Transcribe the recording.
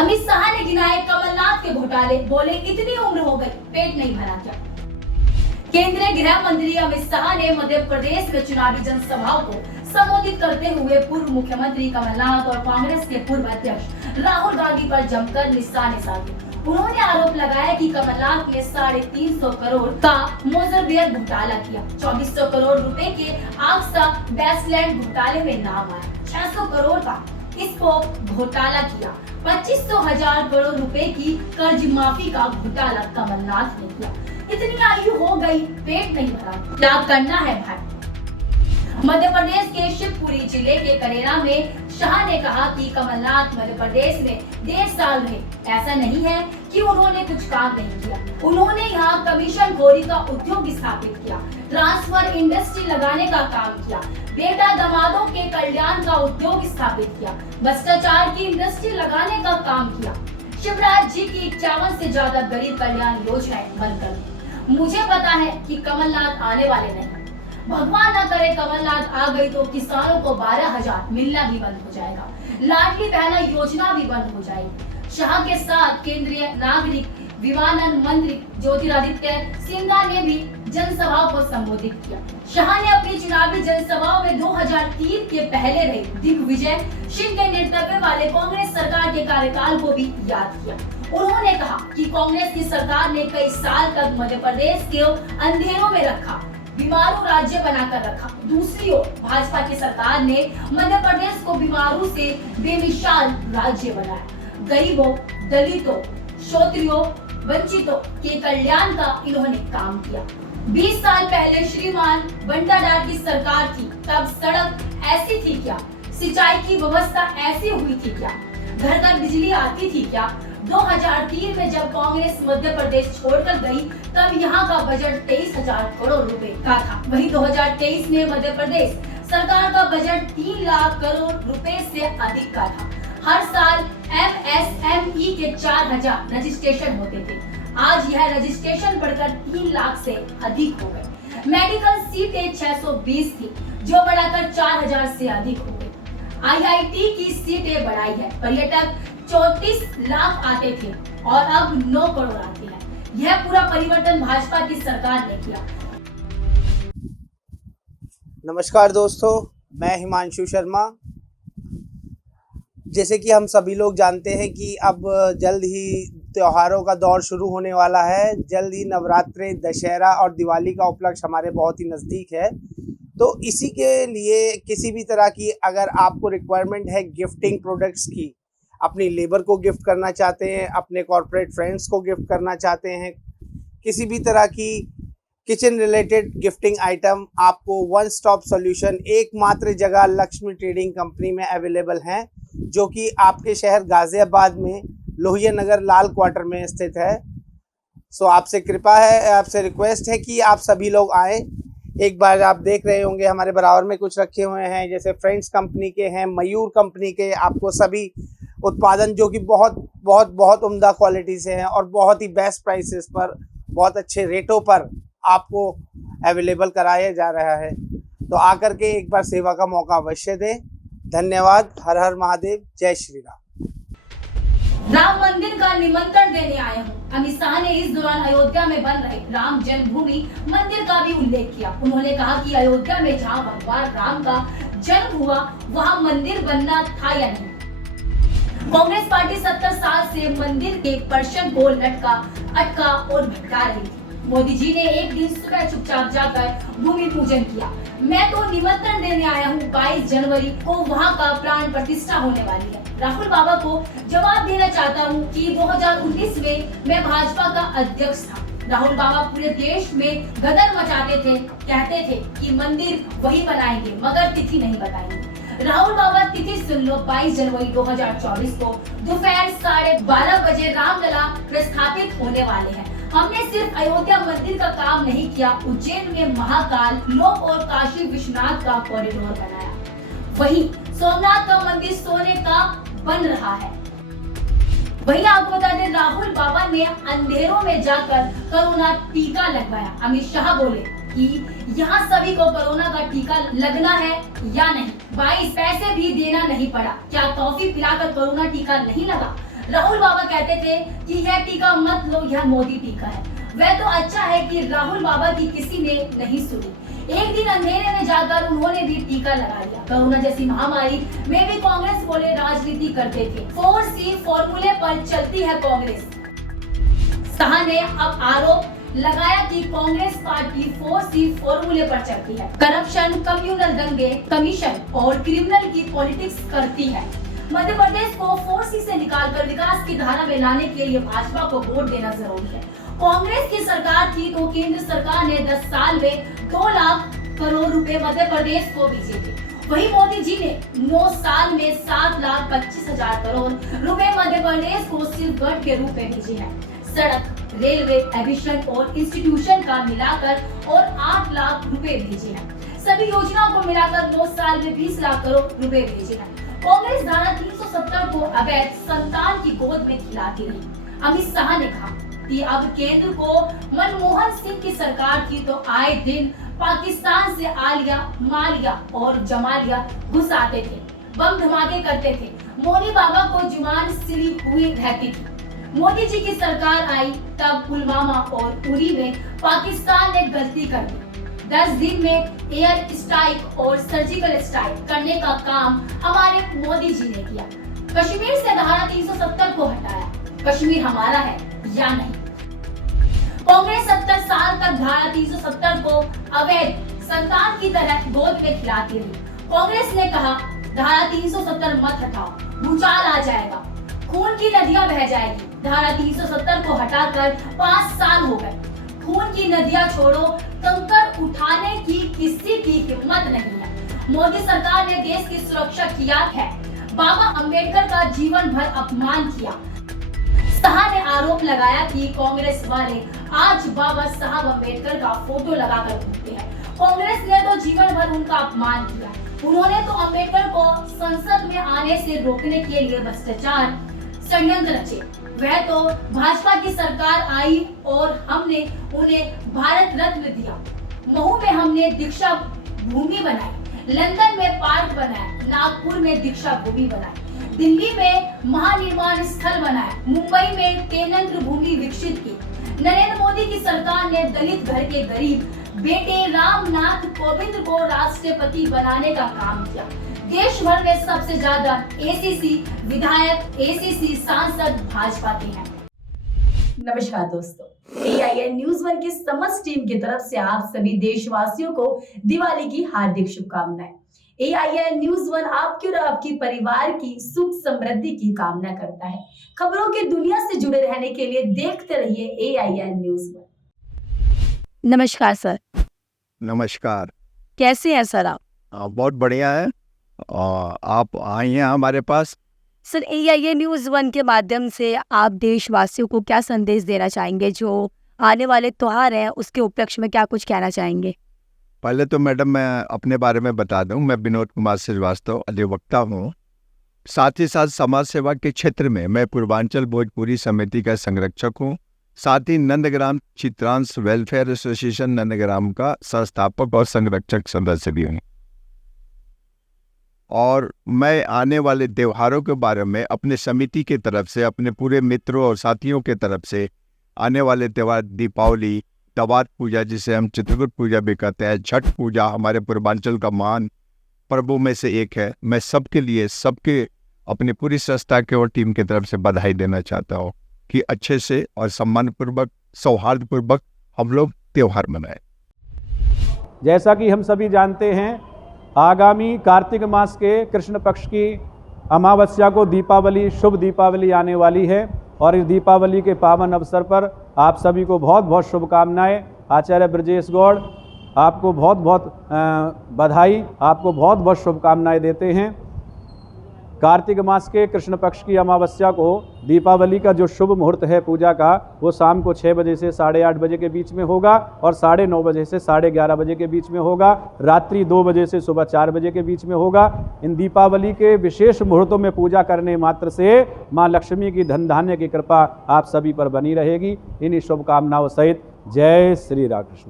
अमित शाह ने गिनाए कमलनाथ के घोटाले, बोले इतनी उम्र हो गई पेट नहीं भरा क्या। केंद्रीय गृह मंत्री अमित शाह ने मध्य प्रदेश में चुनावी जनसभाओं को संबोधित करते हुए पूर्व मुख्यमंत्री कमलनाथ और कांग्रेस के पूर्व अध्यक्ष राहुल गांधी पर जमकर निशाने साधे। उन्होंने आरोप लगाया कि कमलनाथ ने 350 करोड़ का मोजरबियर घोटाला किया, 2400 करोड़ रुपए के आगसा बेसलैंड घोटाले में नाम आया, 600 करोड़ का इसको घोटाला किया, 25,000 करोड़ रुपए की कर्ज माफी का घोटाला कमलनाथ ने किया। इतनी आयु हो गई पेट नहीं भरा, क्या करना है भाई। मध्य प्रदेश के शिवपुरी जिले के करेरा में शाह ने कहा कि कमलनाथ मध्य प्रदेश में 1.5 साल रहे, ऐसा नहीं है कि उन्होंने कुछ काम नहीं किया। उन्होंने यहाँ कमीशन खोरी का उद्योग स्थापित किया, ट्रांसफर इंडस्ट्री लगाने का काम किया, बेटा दामादों के कल्याण का उद्योग स्थापित किया, भ्रष्टाचार की इंडस्ट्री लगाने का काम किया, शिवराज जी की 51 से ज्यादा गरीब कल्याण योजनाएं बंद कर दी। मुझे पता है कि कमलनाथ आने वाले नहीं, भगवान न करे कमलनाथ आ गई तो किसानों को 12,000 मिलना भी बंद हो जाएगा, लाडली बहना योजना भी बंद हो जाएगी। शाह के साथ केंद्रीय नागरिक विमानन मंत्री ज्योतिरादित्य सिंधिया ने भी जनसभाओं को संबोधित किया। शाह ने अपनी चुनावी जनसभाओं में 2003 के पहले रहे दिग्विजय सिंह के नेतृत्व वाले कांग्रेस सरकार के कार्यकाल को भी याद किया। उन्होंने कहा कि कांग्रेस की सरकार ने कई साल तक मध्य प्रदेश को अंधेरों में रखा, बीमारू राज्य बनाकर रखा। दूसरी ओर भाजपा की सरकार ने मध्य प्रदेश को बीमारू से बेमिसाल राज्य बनाया, गरीबों, दलितों, क्षत्रियों, वंचितों के कल्याण का इन्होंने काम किया। 20 साल पहले श्रीमान बंटाडार की सरकार थी, तब सड़क ऐसी थी क्या, सिंचाई की व्यवस्था ऐसी हुई थी क्या, घर घर बिजली आती थी क्या। 2003 में जब कांग्रेस मध्य प्रदेश छोड़कर गई तब यहाँ का बजट 23,000 करोड़ रुपए का था। वहीं 2023 में मध्य प्रदेश सरकार का बजट 3 लाख करोड़ रुपए से अधिक का था। हर साल MSME के 4,000 रजिस्ट्रेशन होते थे, आज यह रजिस्ट्रेशन बढ़कर 3 लाख से अधिक हो गए। मेडिकल सीटें 620 थी, जो बढ़ाकर 4,000 से अधिक हो गई। IIT की सीटें बढ़ाई है, पर्यटक 34 लाख आते थे और अब 9 करोड़ आते हैं। यह पूरा परिवर्तन भाजपा की सरकार ने किया। नमस्कार दोस्तों, मैं हिमांशु शर्मा। जैसे कि हम सभी लोग जानते हैं कि अब जल्द ही त्योहारों का दौर शुरू होने वाला है। जल्द ही नवरात्रे, दशहरा और दिवाली का उपलक्ष्य हमारे बहुत ही नज़दीक है। तो इसी के लिए किसी भी तरह की अगर आपको रिक्वायरमेंट है गिफ्टिंग प्रोडक्ट्स की, अपनी लेबर को गिफ्ट करना चाहते हैं, अपने कॉर्पोरेट फ्रेंड्स को गिफ्ट करना चाहते हैं, किसी भी तरह की किचन रिलेटेड गिफ्टिंग आइटम, आपको वन स्टॉप सॉल्यूशन एकमात्र जगह लक्ष्मी ट्रेडिंग कंपनी में अवेलेबल हैं, जो कि आपके शहर गाजियाबाद में लोहिया नगर लाल क्वार्टर में स्थित है। सो आपसे कृपा है, आपसे रिक्वेस्ट है कि आप सभी लोग आएँ। एक बार आप देख रहे होंगे हमारे बराबर में कुछ रखे हुए हैं, जैसे फ्रेंड्स कंपनी के हैं, मयूर कंपनी के, आपको सभी उत्पादन जो कि बहुत बहुत बहुत उम्दा क्वालिटी से हैं और बहुत ही बेस्ट प्राइसेस पर, बहुत अच्छे रेटों पर आपको अवेलेबल कराया जा रहा है। तो आकर के एक बार सेवा का मौका अवश्य दें। धन्यवाद। हर हर महादेव, जय श्री राम। राम मंदिर का निमंत्रण देने आया हूँ। अमित शाह ने इस दौरान अयोध्या में बन रहे राम जन्मभूमि मंदिर का भी उल्लेख किया। उन्होंने कहा कि अयोध्या में जहाँ भगवान राम का जन्म हुआ, वहाँ मंदिर बनना था या नहीं। कांग्रेस पार्टी 70 साल से मंदिर के पर्शन को लटका, अटका और भटका रही थी। मोदी जी ने एक दिन सुबह चुपचाप जाकर भूमि पूजन किया। मैं तो निमंत्रण देने आया हूँ, 22 जनवरी को वहाँ का प्राण प्रतिष्ठा होने वाली है। राहुल बाबा को जवाब देना चाहता हूँ कि 2019 में मैं भाजपा का अध्यक्ष था। राहुल बाबा पूरे देश में गदर मचाते थे, कहते थे कि मंदिर वही बनाएंगे मगर तिथि नहीं बताएंगे। राहुल बाबा तिथि सुन लो, 22 जनवरी 2024 को दोपहर 12:30 बजे रामलला प्रस्थापित होने वाले हैं। हमने सिर्फ अयोध्या मंदिर का काम नहीं किया, उज्जैन में महाकाल लोक और काशी विश्वनाथ का कॉरिडोर बनाया। वहीं सोमनाथ का मंदिर सोने का बन रहा है। वहीं आपको बता दें, राहुल बाबा ने अंधेरों में जाकर कोरोना टीका लगवाया। अमित शाह बोले कि यहाँ सभी को कोरोना का टीका लगना है या नहीं। 22 पैसे भी देना नहीं पड़ा, क्या कॉफी पिलाकर कोरोना टीका नहीं लगा। राहुल बाबा कहते थे कि यह टीका मत लो, यह मोदी टीका है। वह तो अच्छा है कि राहुल बाबा की किसी ने नहीं सुनी। एक दिन अंधेरे में जाकर उन्होंने भी टीका लगा लिया। कोरोना जैसी महामारी में भी कांग्रेस बोले राजनीति करते थे। 4C फॉर्मूले पर चलती है कांग्रेस। शाह ने अब आरोप लगाया कि कांग्रेस पार्टी 4C फॉर्मूले पर चलती है। करप्शन, कम्युनल दंगे, कमीशन और क्रिमिनल की पॉलिटिक्स करती है। मध्य प्रदेश को 4C से निकालकर विकास की धारा में लाने के लिए भाजपा को वोट देना जरूरी है। कांग्रेस की सरकार थी तो केंद्र सरकार ने 10 साल में 2 लाख करोड़ रुपए मध्य प्रदेश को भेजे थे। वही मोदी जी ने 9 साल में 7,25,000 करोड़ रुपए मध्य प्रदेश को सिर्फ गढ़ के रूप में भेजे हैं। सड़क, रेलवे, एविएशन और इंस्टीट्यूशन का मिलाकर और 8 लाख रुपए भेजे हैं। सभी योजनाओं को मिलाकर 9 साल में 20 लाख करोड़ रुपए भेजे हैं। कांग्रेस धारा 370 को अवैध संतान की गोद में खिलाती रही। अमित शाह ने कहा कि अब केंद्र को मनमोहन सिंह की सरकार थी तो आए दिन पाकिस्तान से आलिया, मालिया और जमालिया घुसाते थे, बम धमाके करते थे। मोदी बाबा को जुबान सिली हुई रहती थी। मोदी जी की सरकार आई तब पुलवामा और उरी में पाकिस्तान ने गलती कर दी। 10 दिन में एयर स्ट्राइक और सर्जिकल स्ट्राइक करने का काम हमारे मोदी जी ने किया। कश्मीर से धारा 370 को हटाया। कश्मीर हमारा है या नहीं? कांग्रेस 70 साल तक धारा 370 को अवैध संतान की तरह गोद में खिलाती रही। कांग्रेस ने कहा धारा 370 मत हटाओ, भूचाल आ जाएगा, खून की नदियां बह जाएगी। धारा 370 को हटाकर 5 साल हो गए। खून की नदियां छोड़ो, कंकड़ उठाने की किसी की हिम्मत नहीं है। मोदी सरकार ने देश की सुरक्षा किया है। बाबा अंबेडकर का जीवन भर अपमान किया। शाह ने आरोप लगाया कि कांग्रेस वाले आज बाबा साहब अंबेडकर का फोटो लगाकर घूमते हैं। कांग्रेस ने तो जीवन भर उनका अपमान किया। उन्होंने तो अंबेडकर को संसद में आने से रोकने के लिए भ्रष्टाचार षड्यंत्र रचे। वह तो भाजपा की सरकार आई और हमने उन्हें भारत रत्न दिया। महू में हमने दीक्षा भूमि बनाई, लंदन में पार्क बनाया, नागपुर में दीक्षा भूमि बनाई, दिल्ली में महानिर्माण स्थल बनाया, मुंबई में तेनंत्र भूमि विकसित की। नरेंद्र मोदी की सरकार ने दलित घर के गरीब बेटे रामनाथ कोविंद को राष्ट्रपति बनाने का काम किया। देश भर में सबसे ज्यादा एसीसी विधायक, एसीसी सांसद भाजपा के हैं। नमस्कार दोस्तों, AIN न्यूज़ 1 की समस्त टीम की तरफ से आप सभी देशवासियों को दिवाली की हार्दिक शुभकामनाएं। AIN न्यूज़ 1 आपकी और आपकी परिवार की सुख समृद्धि की कामना करता है। खबरों की दुनिया से जुड़े रहने के लिए देखते रहिए AIN न्यूज़ 1। नमस्कार सर। नमस्कार। कैसे हैं सर आप? बहुत बढ़िया है। आप आई हैं हमारे पास। सर, AIN न्यूज़ 1 के माध्यम से आप देशवासियों को क्या संदेश देना चाहेंगे? जो आने वाले त्योहार हैं उसके उपलक्ष्य में क्या कुछ कहना चाहेंगे? पहले तो मैडम मैं अपने बारे में बता दूं, मैं विनोद कुमार श्रीवास्तव अधिवक्ता हूं। साथ ही साथ समाज सेवा के क्षेत्र में मैं पूर्वांचल भोजपुरी समिति का संरक्षक हूं। साथ ही नंदग्राम चित्रांश वेलफेयर एसोसिएशन नंदग्राम का संस्थापक और संरक्षक सदस्य भी हूँ। और मैं आने वाले त्योहारों के बारे में अपने समिति की तरफ से, अपने पूरे मित्रों और साथियों के तरफ से आने वाले त्योहार दीपावली, तवात पूजा जिसे हम चित्रकूट पूजा भी कहते हैं, छठ पूजा हमारे पूर्वांचल का महान पर्वों में से एक है। मैं सबके लिए, सबके अपनी पूरी संस्था के और टीम की तरफ से बधाई देना चाहता हूँ कि अच्छे से और सम्मानपूर्वक, सौहार्दपूर्वक हम लोग त्योहार मनाएं। जैसा कि हम सभी जानते हैं, आगामी कार्तिक मास के कृष्ण पक्ष की अमावस्या को दीपावली, शुभ दीपावली आने वाली है और इस दीपावली के पावन अवसर पर आप सभी को बहुत बहुत शुभकामनाएं। आचार्य ब्रजेश गौड़ आपको बहुत बहुत बधाई, आपको बहुत बहुत शुभकामनाएं देते हैं। कार्तिक मास के कृष्ण पक्ष की अमावस्या को दीपावली का जो शुभ मुहूर्त है पूजा का, वो शाम को 6 बजे से 8:30 बजे के बीच में होगा और 9:30 बजे से 11:30 बजे के बीच में होगा। रात्रि 2 बजे से सुबह 4 बजे के बीच में होगा। इन दीपावली के विशेष मुहूर्तों में पूजा करने मात्र से माँ लक्ष्मी की धन धान्य की कृपा आप सभी पर बनी रहेगी। इन्हीं शुभकामनाओं सहित जय श्री राम कृष्ण।